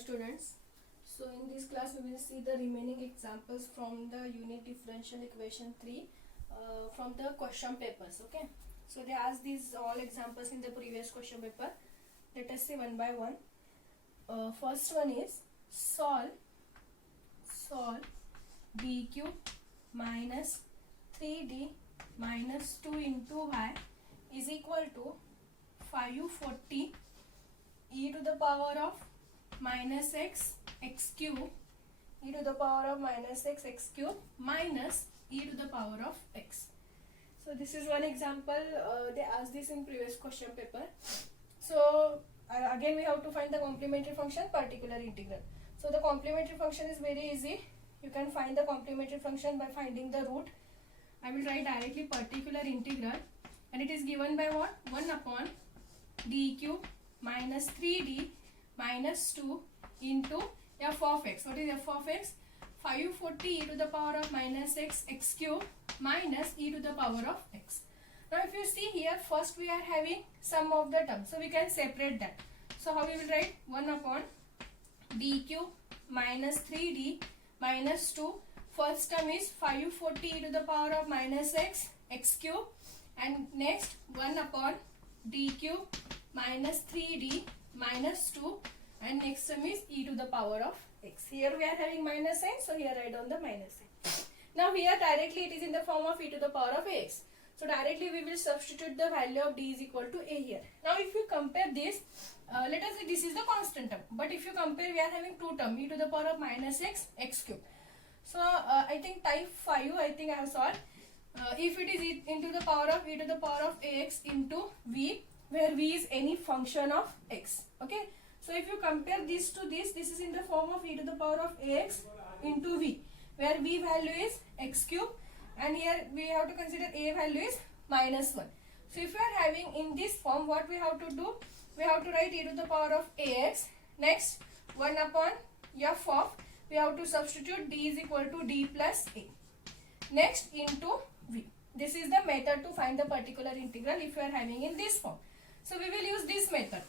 students. So in this class we will see the remaining examples from the unit differential equation 3 from the question papers. Okay, so they asked these all examples in the previous question paper. Let us see one by one. First one is solve dq minus 3d minus 2 into y is equal to 540 e to the power of minus x cube e to the power of minus x cube minus e to the power of x. So this is one example. They asked this in previous question paper. So again we have to find the complementary function, particular integral. So the complementary function is very easy. You can find the complementary function by finding the root. I will write directly particular integral, and it is given by what? 1 upon d cube minus 3d minus 2 into f of x. What is f of x? 540 e to the power of minus x cube minus e to the power of x. Now if you see here, first we are having sum of the terms, so we can separate that. So how we will write? 1 upon d cube minus 3d minus 2. First term is 540 e to the power of minus x cube, and next 1 upon d cube minus 3d minus 2, and next term is e to the power of x. Here we are having minus sign, so here write on the minus sign. Now here directly it is in the form of e to the power of ax. So directly we will substitute the value of d is equal to a here. Now if you compare this, let us say this is the constant term, but if you compare, we are having two terms, e to the power of minus x cube. So I think type 5 I think I have solved. If it is into the power of e to the power of ax into v, where v is any function of x. Okay, so if you compare this to this is in the form of e to the power of ax into v, where v value is x cube, and here we have to consider a value is minus 1. So if you are having in this form, what we have to do? We have to write e to the power of ax. Next 1 upon f of, we have to substitute d is equal to d plus a. Next into v. This is the method to find the particular integral if you are having in this form. So we will use this method.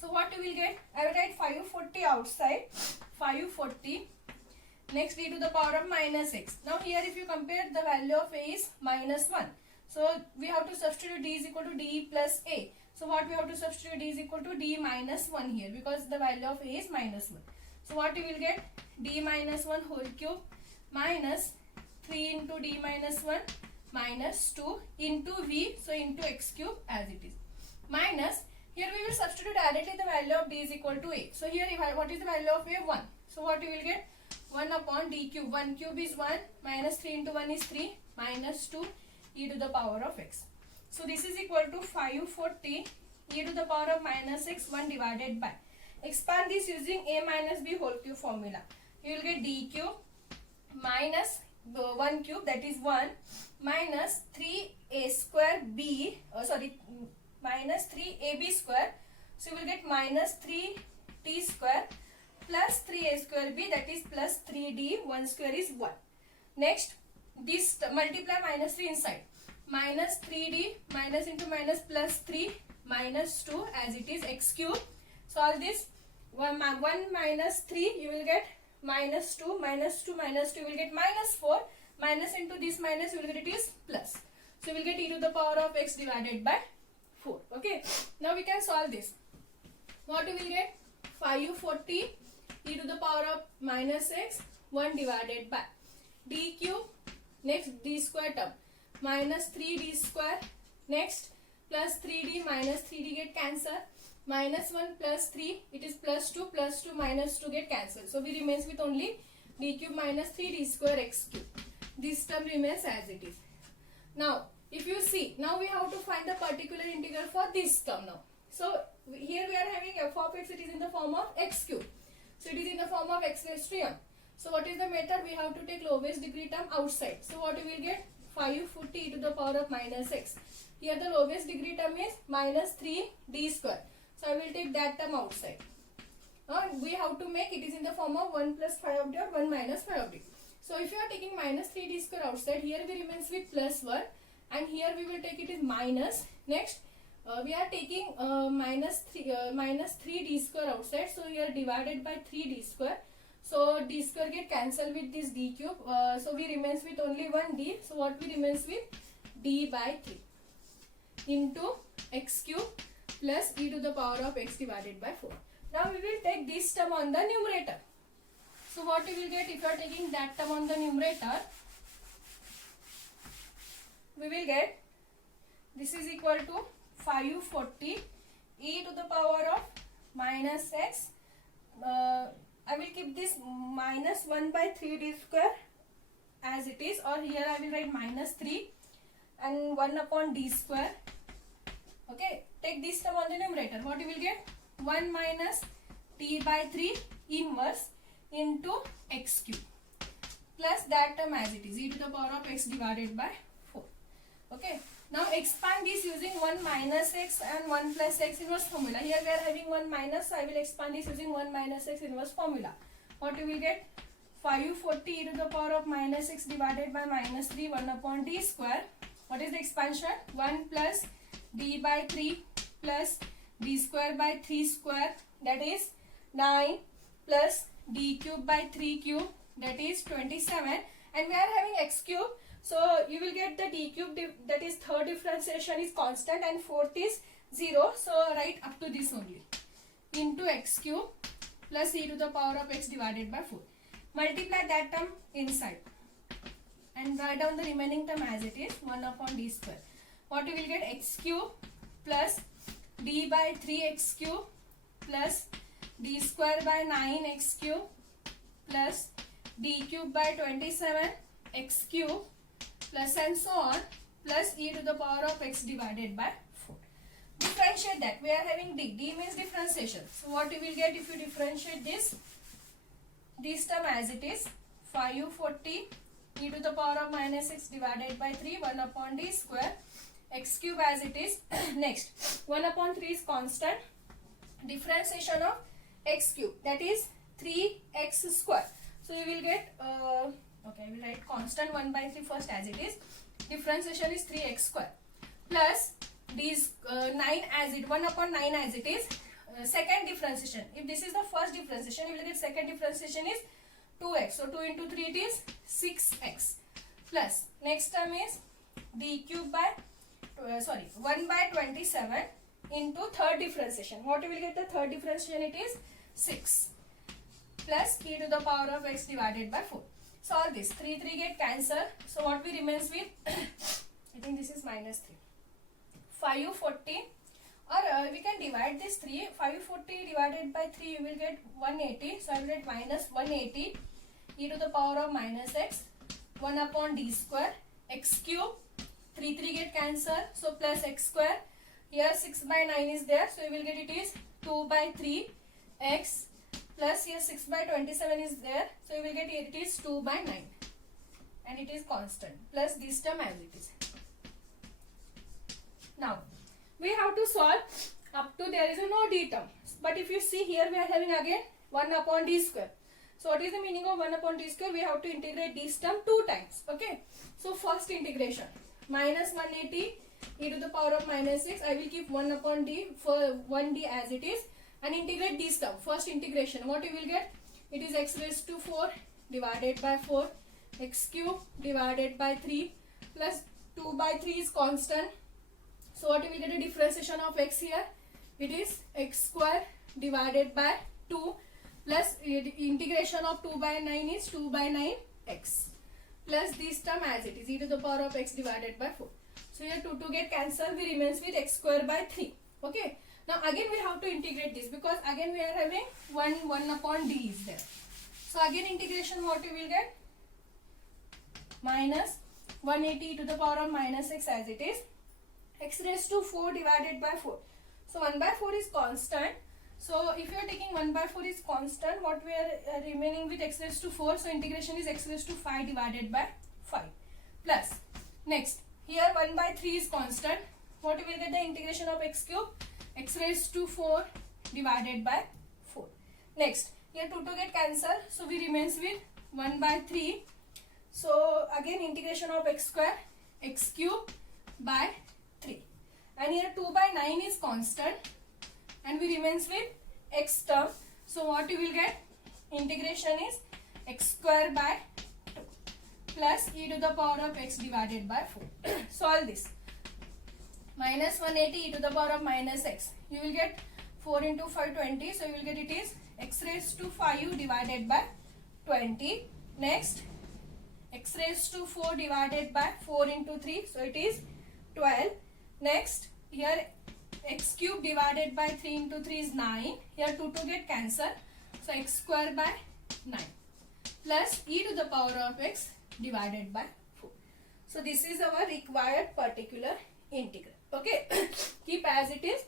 So what you will get? I will write 540 outside, 540. Next e to the power of minus x. Now here if you compare, the value of a is minus 1. So we have to substitute d is equal to d plus a. So what we have to substitute? D is equal to d minus 1 here, because the value of a is minus 1. So what you will get? D minus 1 whole cube minus 3 into d minus 1 minus 2 into v, so into x cube as it is, minus, here we will substitute directly the value of d is equal to a. So here what is the value of a? 1. So what you will get? 1 upon d cube, 1 cube is 1, minus 3 into 1 is 3, minus 2 e to the power of x. So this is equal to 540 e to the power of minus x 1 divided by, expand this using a minus b whole cube formula. You will get d cube minus 1 cube, that is 1, minus 3a square b, minus 3ab square. So you will get minus 3t square plus 3a square b, that is plus 3d, 1 square is 1. Next this multiply minus 3 inside, minus 3d minus into minus plus 3 minus 2 as it is x cube. Solve this. 1 minus 3 you will get minus 2, minus 2 minus 2 you will get minus 4, minus into this minus you will get it is plus. So you will get e to the power of x divided by 4. Okay, now we can solve this. What you will get? 540 e to the power of minus x 1 divided by d cube, next d square term, minus 3d square, next plus 3d minus 3d get cancelled, minus 1 plus 3, it is plus 2 minus 2 get cancelled. So we remains with only d cube minus 3d square x cube. This term remains as it is. Now if you see, now we have to find the particular integral for this term now. So here we are having f of x, it is in the form of x cube. So it is in the form of x raised to m. So what is the method? We have to take lowest degree term outside. So what we will get? 540 e to the power of minus x. Here the lowest degree term is minus 3d square. So I will take that term outside. We have to make it is in the form of 1 plus 5 of d or 1 minus 5 of d. So if you are taking minus 3d square outside, here we remains with plus 1, and here we will take it is minus. Next we are taking minus 3d square outside, so we are divided by 3d square. So d square get cancelled with this d cube, so we remains with only one d. So what we remains with? D by 3 into x cube plus e to the power of x divided by 4. Now we will take this term on the numerator. So what we will get if you are taking that term on the numerator? We will get this is equal to 540 e to the power of minus x. I will keep this minus 1 by 3d square as it is, or here I will write minus 3 and 1 upon d square. Okay, take this term on the numerator. What you will get? 1 minus t by 3 inverse into x cube plus that term as it is, e to the power of x divided by 4. Okay, now expand this using 1 minus x and 1 plus x inverse formula. Here we are having 1 minus, so I will expand this using 1 minus x inverse formula. What you will get? 540 e to the power of minus x divided by minus 3, 1 upon d square. What is the expansion? 1 plus d by 3 plus d square by 3 square, that is 9, plus d cube by 3 cube, that is 27, and we are having x cube, so you will get the d cube, that is third differentiation is constant and fourth is 0, so write up to this only, into x cube plus e to the power of x divided by 4. Multiply that term inside and write down the remaining term as it is, 1 upon d square. What you will get? X cube plus d by 3x cube plus d square by 9x cube plus d cube by 27 x cube plus and so on plus e to the power of x divided by 4. Differentiate that. We are having d. D means differentiation. So what you will get if you differentiate this term as it is, 540 e to the power of minus x divided by 3, 1 upon d square, x cube as it is. Next, 1 upon 3 is constant. Differentiation of x cube, that is 3x square. So you will get, okay, I will write constant 1 by 3 first as it is. Differentiation is 3x square plus these 9 as it, 1 upon 9 as it is. Second differentiation, if this is the first differentiation, you will get second differentiation is 2x. So 2 into 3 it is 6x plus next term is d cube by 1 by 27 into third differentiation. What you will get the third differentiation? It is 6 plus e to the power of x divided by 4. Solve this. 3 get cancelled. So what we remains with? I think this is minus 3. 540, or we can divide this 3. 540 divided by 3 you will get 180. So I will get minus 180 e to the power of minus x, 1 upon d square, x cube, 3 get cancelled, so plus x square. Here 6 by 9 is there, so you will get it is 2 by 3 x plus here 6 by 27 is there, so you will get it is 2 by 9 and it is constant plus this term as it is. Now we have to solve up to there is a no d term, but if you see here we are having again 1 upon d square. So what is the meaning of 1 upon d square? We have to integrate this term 2 times. Okay, so first integration, minus 180 e to the power of minus 6. I will keep 1 upon d for 1d as it is and integrate this term. First integration, what you will get? It is x raised to 4 divided by 4, x cube divided by 3 plus 2 by 3 is constant. So what you will get a differentiation of x here? It is x square divided by 2 plus integration of 2 by 9 is 2 by 9 x plus this term as it is, e to the power of x divided by 4. So here 2 get cancelled, we remains with x square by 3. Okay, now again we have to integrate this because again we are having 1 upon d is there. So again integration, what you will get? Minus 180 to the power of minus x as it is, x raised to 4 divided by 4. So 1 by 4 is constant. So if you are taking 1 by 4 is constant, what we are remaining with x raised to 4. So integration is x raised to 5 divided by 5 plus next here 1 by 3 is constant. What you will get the integration of x cube, x raised to 4 divided by 4. Next here 2 get cancelled, so we remains with 1 by 3. So again integration of x square, x cube by 3. and here 2 by 9 is constant and we remains with x term. So what you will get, integration is x square by 2 plus e to the power of x divided by 4. Solve this. Minus 180 e to the power of minus x. You will get 4 into 5 20. So you will get it is x raised to 5 divided by 20. Next, x raised to 4 divided by 4 into 3. So it is 12. Next, here x cube divided by 3 into 3 is 9. Here 2 get cancelled. So x square by 9 plus e to the power of x divided by 4. So this is our required particular integral. Okay, keep as it is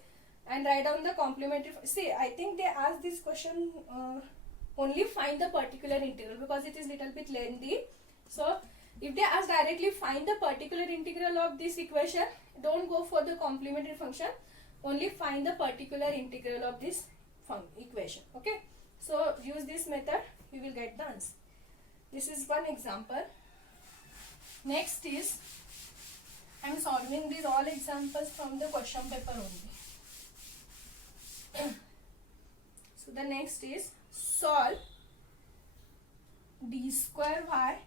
and write down the complementary. See, I think they asked this question only find the particular integral because it is little bit lengthy. So if they ask directly find the particular integral of this equation, don't go for the complementary function, only find the particular integral of this equation. Okay, so use this method, you will get the answer. This is one example. Next is, I am solving these all examples from the question paper only. So the next is solve d square y.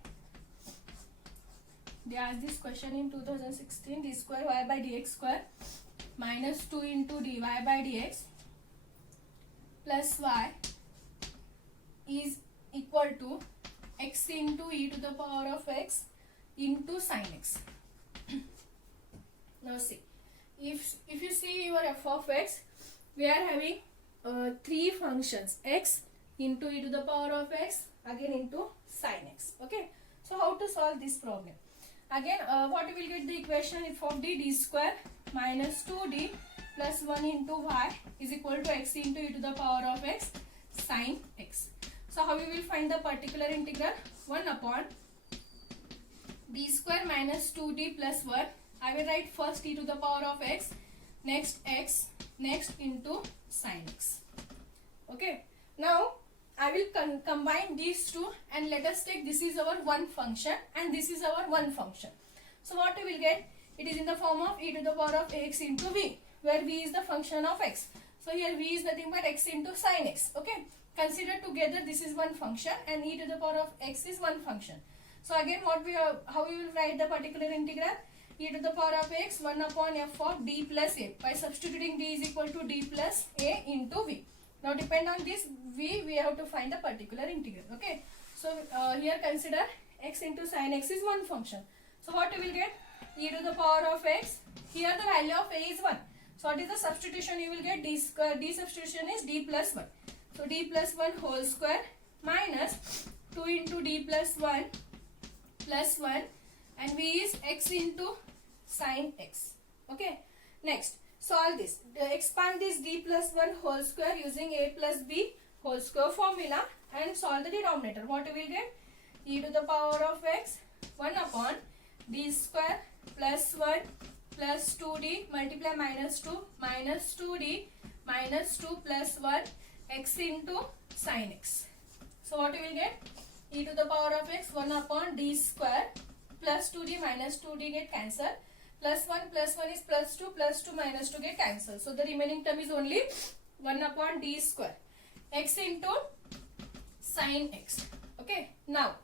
They asked this question in 2016. D square y by dx square minus 2 into dy by dx plus y is equal to x into e to the power of x into sin x. Now see, if you see your f of x, we are having three functions, x into e to the power of x, again into sin x. Okay, so how to solve this problem? Again, what we will get the equation f of d square minus 2d plus 1 into y is equal to x into e to the power of x sin x. So how we will find the particular integral? 1 upon d square minus 2d plus 1. I will write first e to the power of x, next x, next into sin x. Okay, now I will combine these two and let us take this is our one function and this is our one function. So what we will get? It is in the form of e to the power of x into v, where v is the function of x. So here v is nothing but x into sin x. Okay, consider together this is one function and e to the power of x is one function. So again what we have, how we will write the particular integral? E to the power of x 1 upon f of d plus a. By substituting d is equal to d plus a into v. Now depend on this v, we have to find the particular integral. Okay, so here consider x into sin x is one function. So what we will get? E to the power of x. Here the value of a is 1. So what is the substitution? You will get d square. D substitution is d plus 1. So d plus 1 whole square minus 2 into d plus 1 plus 1 and v is x into sin x. Okay, next solve this. Expand this d plus 1 whole square using a plus b whole square formula and solve the denominator. What we will get? E to the power of x 1 upon d square plus 1 plus 2d multiply minus 2 minus 2d minus 2 plus 1 x into sin x. So what we will get? E to the power of x 1 upon d square plus 2d minus 2d get cancelled, plus 1 is plus 2 minus 2 get cancelled. So the remaining term is only 1 upon d square x into sin x. Okay, now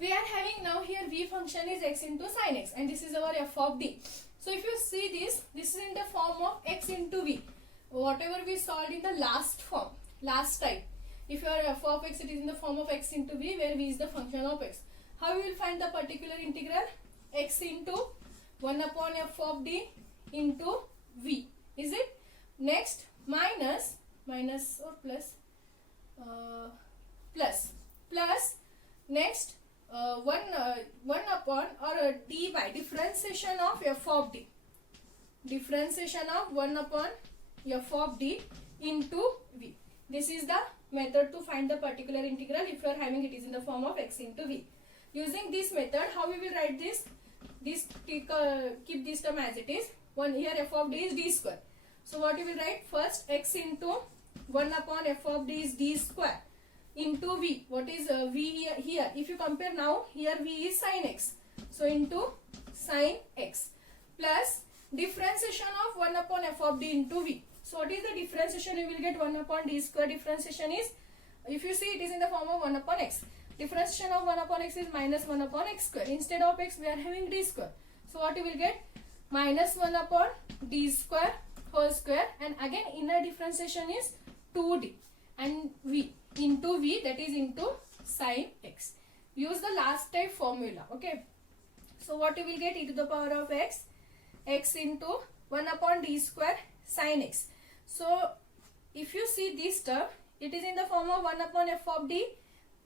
we are having now here v function is x into sin x and this is our f of d. So if you see this is in the form of x into v. Whatever we solved in the last form, last type. If your f of x, it is in the form of x into v, where v is the function of x. How we will find the particular integral? X into 1 upon f of d into v. Is it? Next, minus or plus, plus, next 1 upon or d by differentiation of f of d. Differentiation of 1 upon f of d into v. This is the method to find the particular integral if you are having it is in the form of x into v. Using this method, how we will write this? Keep this term as it is. One here f of d is d square. So what you will write? First x into 1 upon f of d is d square into v. What is v here? If you compare now, here v is sin x. So into sin x plus differentiation of 1 upon f of d into v. So what is the differentiation? You will get 1 upon d square. Differentiation is, if you see, it is in the form of 1 upon x. Differentiation of 1 upon x is minus 1 upon x square. Instead of x, we are having d square. So what you will get? Minus 1 upon d square whole square, and again inner differentiation is 2d and v into v, that is into sin x. Use the last type formula. Okay. So what you will get? E to the power of x, x into 1 upon d square sin x. So if you see this term, it is in the form of 1 upon f of d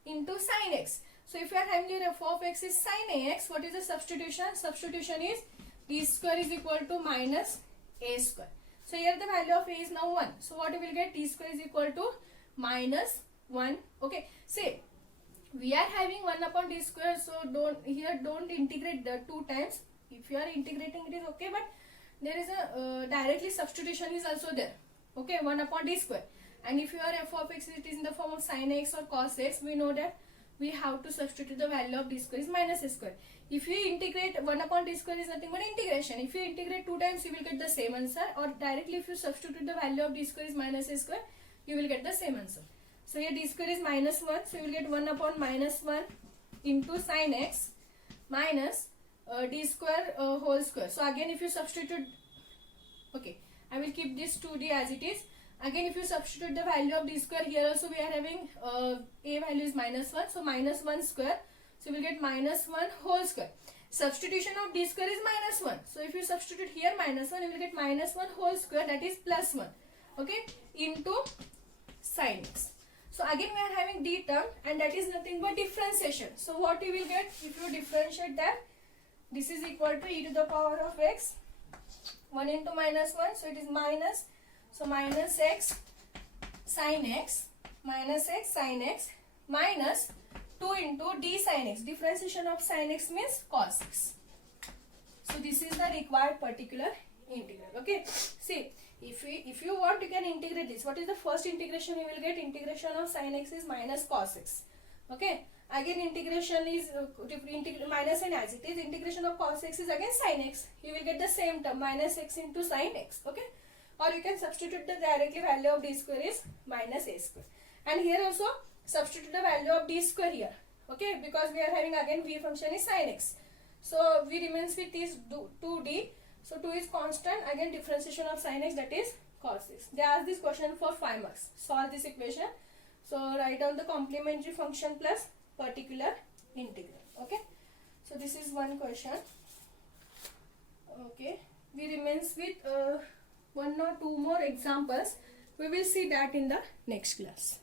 into sin x. So if you are having your f of x is sin ax, what is the substitution? Substitution is d square is equal to minus a square. So here the value of a is now 1. So what you will get? D square is equal to minus 1. Okay. Say we are having 1 upon d square, so don't integrate the 2 times. If you are integrating, it is okay, but there is a directly substitution is also there. Okay, 1 upon d square. And if you are f of x, it is in the form of sin x or cos x, we know that we have to substitute the value of d square is minus a square. If you integrate 1 upon d square is nothing but integration. If you integrate 2 times, you will get the same answer, or directly if you substitute the value of d square is minus a square, you will get the same answer. So here d square is minus 1, so you will get 1 upon minus 1 into sin x minus d square whole square. So again if you substitute, okay, I will keep this 2d as it is. Again if you substitute the value of d square, here also we are having a value is minus 1, so minus 1 square, so you will get minus 1 whole square. Substitution of d square is minus 1, so if you substitute here minus 1, you will get minus 1 whole square, that is plus 1, okay, into sin x. So again we are having d term, and that is nothing but differentiation. So what you will get if you differentiate that? This is equal to e to the power of x, 1 into minus 1, so it is minus, so minus x sin x, minus x sin x, minus 2 into d sin x. Differentiation of sin x means cos x. So this is the required particular integral. Okay. See, if you want, you can integrate this. What is the first integration you will get? Integration of sin x is minus cos x. Okay. Again integration is minus n as it is. Integration of cos x is again sin x. You will get the same term, minus x into sin x. Okay. Or you can substitute the directly value of d square is minus a square. And here also substitute the value of d square here. Okay. Because we are having again v function is sin x. So v remains with is 2d. So 2 is constant. Again differentiation of sin x, that is cos x. They ask this question for 5 marks. Solve this equation. So write down the complementary function plus particular integral. Okay. So this is one question. Okay. We remains with 1 or 2 more examples. We will see that in the next class.